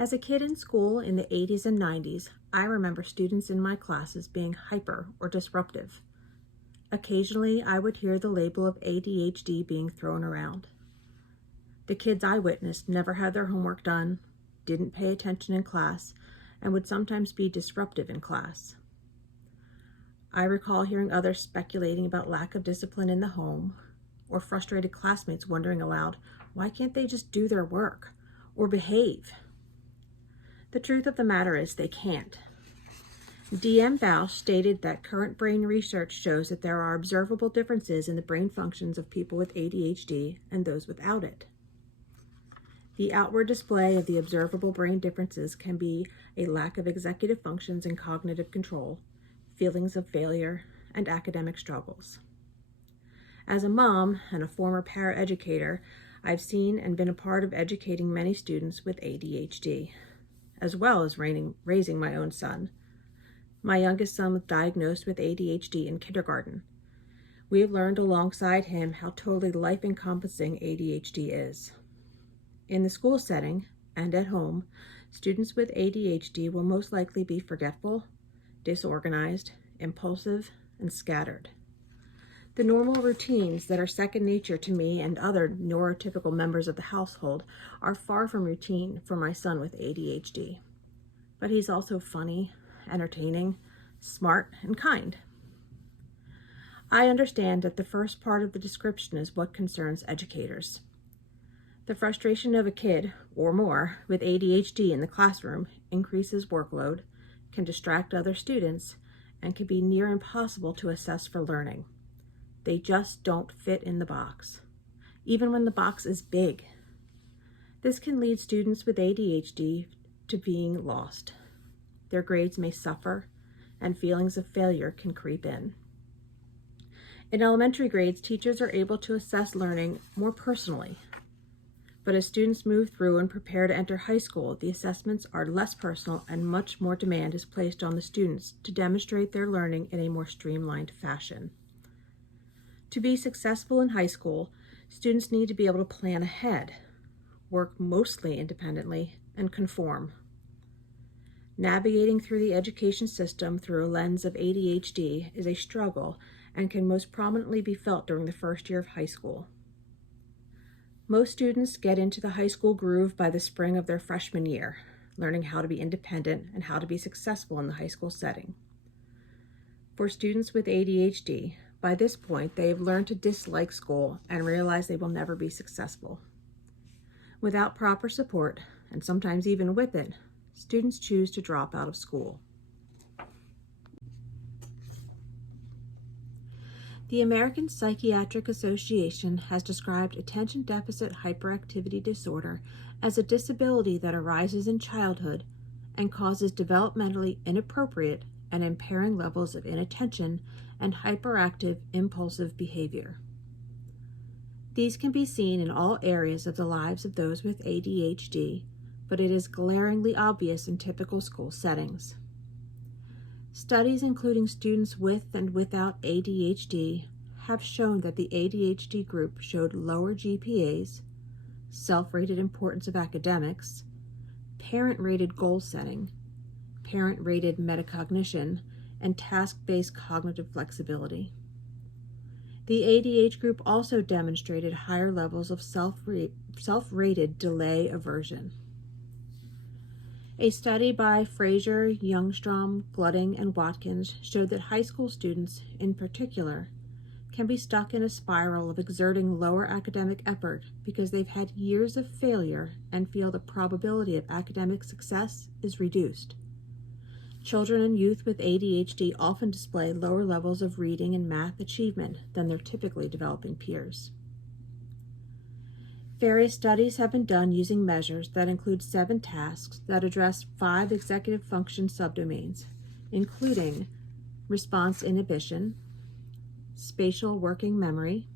As a kid in school in the 80s and 90s, I remember students in my classes being hyper or disruptive. Occasionally, I would hear the label of ADHD being thrown around. The kids I witnessed never had their homework done, didn't pay attention in class, and would sometimes be disruptive in class. I recall hearing others speculating about lack of discipline in the home, or frustrated classmates wondering aloud, why can't they just do their work or behave? The truth of the matter is they can't. D.M. Bausch stated that current brain research shows that there are observable differences in the brain functions of people with ADHD and those without it. The outward display of the observable brain differences can be a lack of executive functions and cognitive control, feelings of failure, and academic struggles. As a mom and a former paraeducator, I've seen and been a part of educating many students with ADHD, as well as raising my own son. My youngest son was diagnosed with ADHD in kindergarten. We have learned alongside him how totally life-encompassing ADHD is. In the school setting and at home, students with ADHD will most likely be forgetful, disorganized, impulsive, and scattered. The normal routines that are second nature to me and other neurotypical members of the household are far from routine for my son with ADHD. But he's also funny, entertaining, smart, and kind. I understand that the first part of the description is what concerns educators. The frustration of a kid, or more, with ADHD in the classroom increases workload, can distract other students, and can be near impossible to assess for learning. They just don't fit in the box, even when the box is big. This can lead students with ADHD to being lost. Their grades may suffer, and feelings of failure can creep in. In elementary grades, teachers are able to assess learning more personally. But as students move through and prepare to enter high school, the assessments are less personal and much more demand is placed on the students to demonstrate their learning in a more streamlined fashion. To be successful in high school, students need to be able to plan ahead, work mostly independently, and conform. Navigating through the education system through a lens of ADHD is a struggle and can most prominently be felt during the first year of high school. Most students get into the high school groove by the spring of their freshman year, learning how to be independent and how to be successful in the high school setting. For students with ADHD, by this point, they have learned to dislike school and realize they will never be successful. Without proper support, and sometimes even with it, students choose to drop out of school. The American Psychiatric Association has described attention deficit hyperactivity disorder as a disability that arises in childhood and causes developmentally inappropriate and impairing levels of inattention and hyperactive impulsive behavior. These can be seen in all areas of the lives of those with ADHD, but it is glaringly obvious in typical school settings. Studies including students with and without ADHD have shown that the ADHD group showed lower GPAs, self-rated importance of academics, parent-rated goal setting, parent-rated metacognition, and task-based cognitive flexibility. The ADHD group also demonstrated higher levels of self-rated delay aversion. A study by Fraser, Youngstrom, Glutting, and Watkins showed that high school students, in particular, can be stuck in a spiral of exerting lower academic effort because they've had years of failure and feel the probability of academic success is reduced. Children and youth with ADHD often display lower levels of reading and math achievement than their typically developing peers. Various studies have been done using measures that include 7 tasks that address 5 executive function subdomains, including response inhibition, spatial working memory,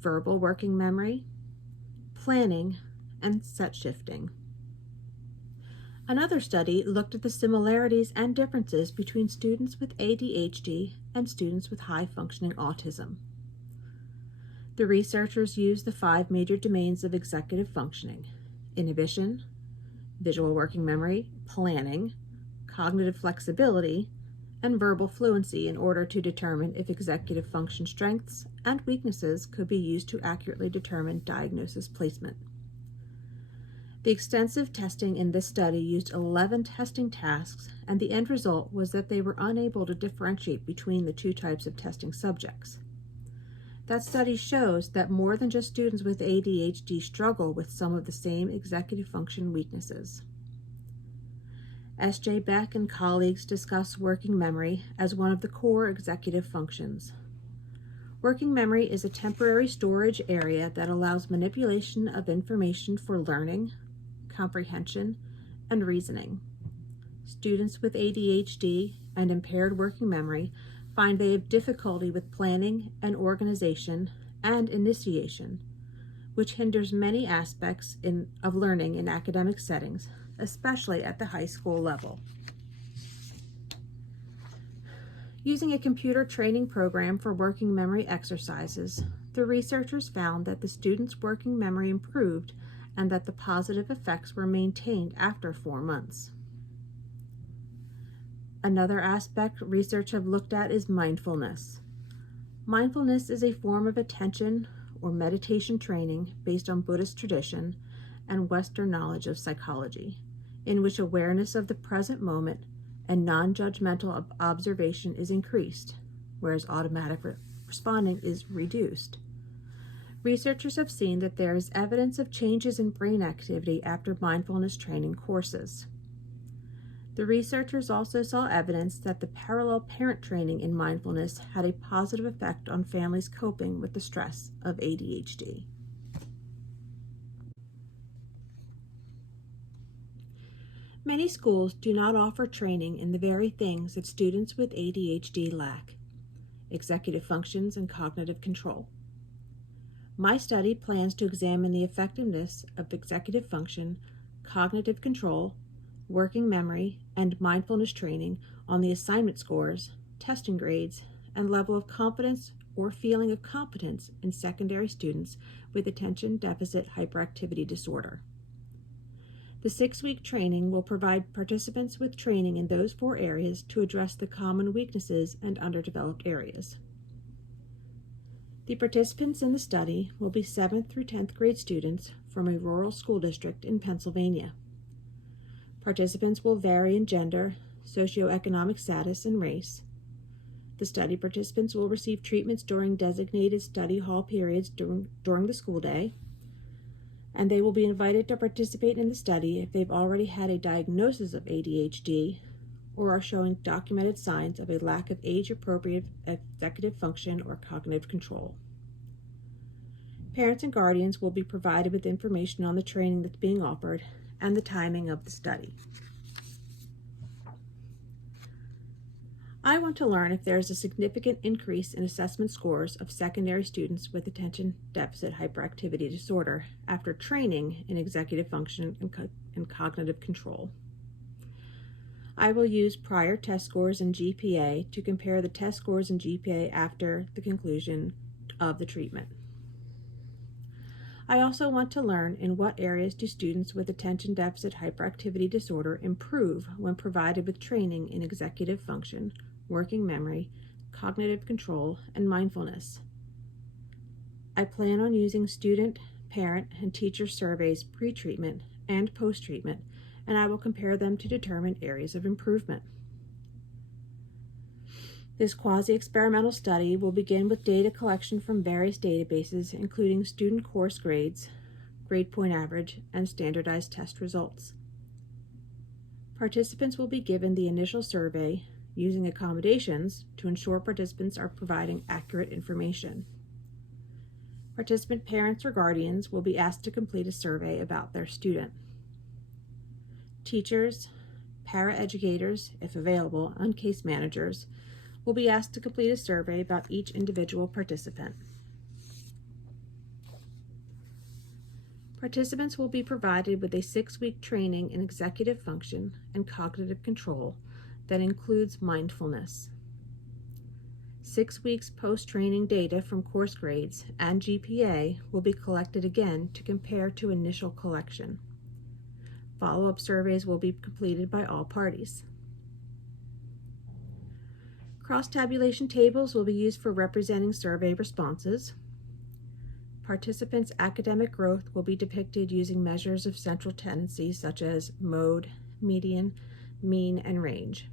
verbal working memory, planning, and set shifting. Another study looked at the similarities and differences between students with ADHD and students with high-functioning autism. The researchers used the 5 major domains of executive functioning: inhibition, visual working memory, planning, cognitive flexibility, and verbal fluency in order to determine if executive function strengths and weaknesses could be used to accurately determine diagnosis placement. The extensive testing in this study used 11 testing tasks, and the end result was that they were unable to differentiate between the two types of testing subjects. That study shows that more than just students with ADHD struggle with some of the same executive function weaknesses. S.J. Beck and colleagues discuss working memory as one of the core executive functions. Working memory is a temporary storage area that allows manipulation of information for learning, comprehension, and reasoning. Students with ADHD and impaired working memory find they have difficulty with planning and organization and initiation, which hinders many aspects of learning in academic settings, especially at the high school level. Using a computer training program for working memory exercises, the researchers found that the students' working memory improved and that the positive effects were maintained after 4 months. Another aspect research have looked at is mindfulness. Mindfulness is a form of attention or meditation training based on Buddhist tradition and Western knowledge of psychology, in which awareness of the present moment and non-judgmental observation is increased, whereas automatic responding is reduced. Researchers have seen that there is evidence of changes in brain activity after mindfulness training courses. The researchers also saw evidence that the parallel parent training in mindfulness had a positive effect on families coping with the stress of ADHD. Many schools do not offer training in the very things that students with ADHD lack: executive functions and cognitive control. My study plans to examine the effectiveness of executive function, cognitive control, working memory, and mindfulness training on the assignment scores, testing grades, and level of confidence or feeling of competence in secondary students with attention deficit hyperactivity disorder. The 6-week training will provide participants with training in those 4 areas to address the common weaknesses and underdeveloped areas. The participants in the study will be 7th through 10th grade students from a rural school district in Pennsylvania. Participants will vary in gender, socioeconomic status, and race. The study participants will receive treatments during designated study hall periods during the school day, and they will be invited to participate in the study if they've already had a diagnosis of ADHD or are showing documented signs of a lack of age-appropriate executive function or cognitive control. Parents and guardians will be provided with information on the training that's being offered and the timing of the study. I want to learn if there is a significant increase in assessment scores of secondary students with attention deficit hyperactivity disorder after training in executive function and cognitive control. I will use prior test scores and GPA to compare the test scores and GPA after the conclusion of the treatment. I also want to learn in what areas do students with attention deficit hyperactivity disorder improve when provided with training in executive function, working memory, cognitive control, and mindfulness. I plan on using student, parent, and teacher surveys pre-treatment and post-treatment, and I will compare them to determine areas of improvement. This quasi-experimental study will begin with data collection from various databases, including student course grades, grade point average, and standardized test results. Participants will be given the initial survey using accommodations to ensure participants are providing accurate information. Participant parents or guardians will be asked to complete a survey about their student. Teachers, paraeducators, if available, and case managers will be asked to complete a survey about each individual participant. Participants will be provided with a 6-week training in executive function and cognitive control that includes mindfulness. 6 weeks post-training data from course grades and GPA will be collected again to compare to initial collection. Follow-up surveys will be completed by all parties. Cross-tabulation tables will be used for representing survey responses. Participants' academic growth will be depicted using measures of central tendency such as mode, median, mean, and range.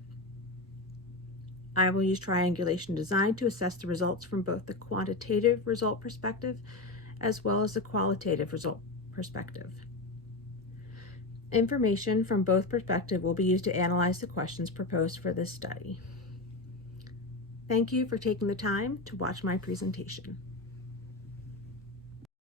I will use triangulation design to assess the results from both the quantitative result perspective as well as the qualitative result perspective. Information from both perspectives will be used to analyze the questions proposed for this study. Thank you for taking the time to watch my presentation.